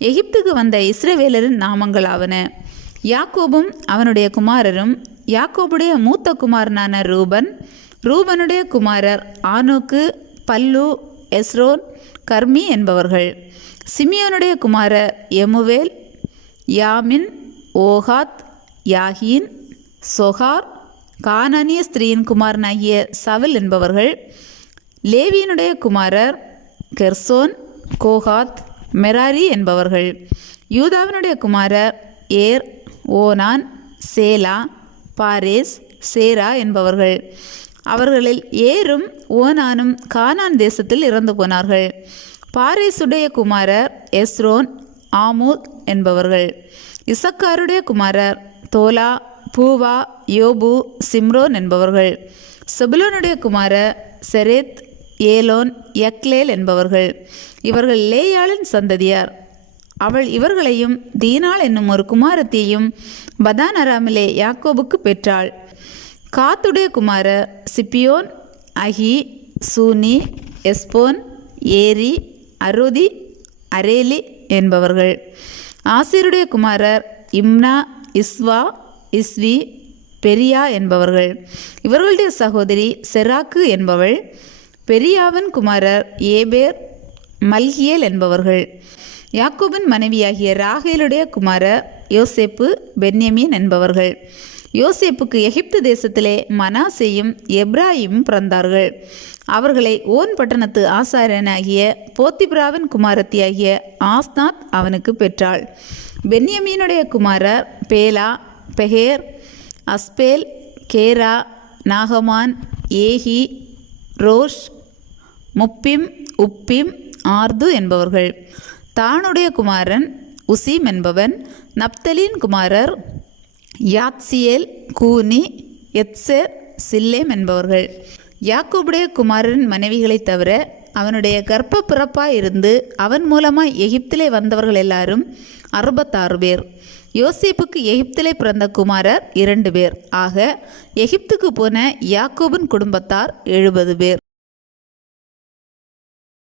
எகிப்துக்கு வந்த இஸ்ரவேலரின் நாமங்களாவன. யாக்கோபும் அவனுடைய குமாரரும். யாக்கோபுடைய மூத்த குமாரனான ரூபன். ரூபனுடைய குமாரர் ஆனோக்கு, பல்லு, எஸ்ரோன், கர்மி என்பவர்கள். சிமியோனுடைய குமாரர் எமுவேல், யாமின், ஓகாத், யாகீன், சொகார், கானானிய ஸ்திரீயின் குமாரனாகிய சவுல் என்பவர்கள். லேவியனுடைய குமாரர் கெர்சோன், கோகாத், மெராரி என்பவர்கள். யூதாவினுடைய குமாரர் ஏர், ஓனான், சேலா, பாரேஸ், சேரா என்பவர்கள். அவர்களில் ஏரும் ஓனானும் கானான் தேசத்தில் இறந்து போனார்கள். பாரேசுடைய குமாரர் எஸ்ரோன், ஆமூத் என்பவர்கள். இசக்காருடைய குமாரர் தோலா, பூவா, யோபு, சிம்ரோன் என்பவர்கள். செபுலோனுடைய குமாரர் செரேத், ஏலோன், யக்லேல் என்பவர்கள். இவர்கள் லேயாளின் சந்ததியார். அவள் இவர்களையும் தீனாள் என்னும் ஒரு குமாரத்தையும் பதான் அராமிலே யாக்கோபுக்கு பெற்றாள். காத்துடைய குமாரர் சிப்பியோன், அகி, சூனி, எஸ்போன், ஏரி, அரோதி, அரேலி என்பவர்கள். ஆசீருடைய குமாரர் இம்னா, இஸ்வா, இஸ்வி, பெரியா என்பவர்கள். இவர்களுடைய சகோதரி செராக்கு என்பவள். பெரியாவின் குமாரர் ஏபேர், மல்கியேல் என்பவர்கள். யாக்கோபின் மனைவியாகிய ராகேலுடைய குமாரர் யோசேப்பு, பென்யமீன் என்பவர்கள். யோசேப்புக்கு எகிப்து தேசத்திலே மனாசேயும் எப்ராயிமும் பிறந்தார்கள். அவர்களை ஓன் பட்டணத்து ஆசாரியனாகிய போத்திபிராவின் குமாரத்தியாகிய ஆஸ்நாத் அவனுக்கு பெற்றாள். பென்யமீனுடைய குமாரர் பேலா, பெகேர், அஸ்பேல், கேரா, நாகமான், ஏஹி, ரோஷ், முப்பிம், உப்பிம், ஆர்து என்பவர்கள். தானுடைய குமாரன் உசீம் என்பவன். நப்தலின் குமாரர் யாத்சியேல், கூனி, எத்சேர், சில்லேம் என்பவர்கள். யாக்கோபுடைய குமாரன் மனைவிகளைத் தவிர அவனுடைய கர்ப்ப பிறப்பாயிருந்து அவன் மூலமாய் எகிப்திலே வந்தவர்கள் எல்லாரும் 66 பேர். யோசேப்புக்கு எகிப்திலே பிறந்த குமாரர் 2 பேர். ஆக எகிப்துக்கு போன யாக்கோபின் குடும்பத்தார் 70 பேர்.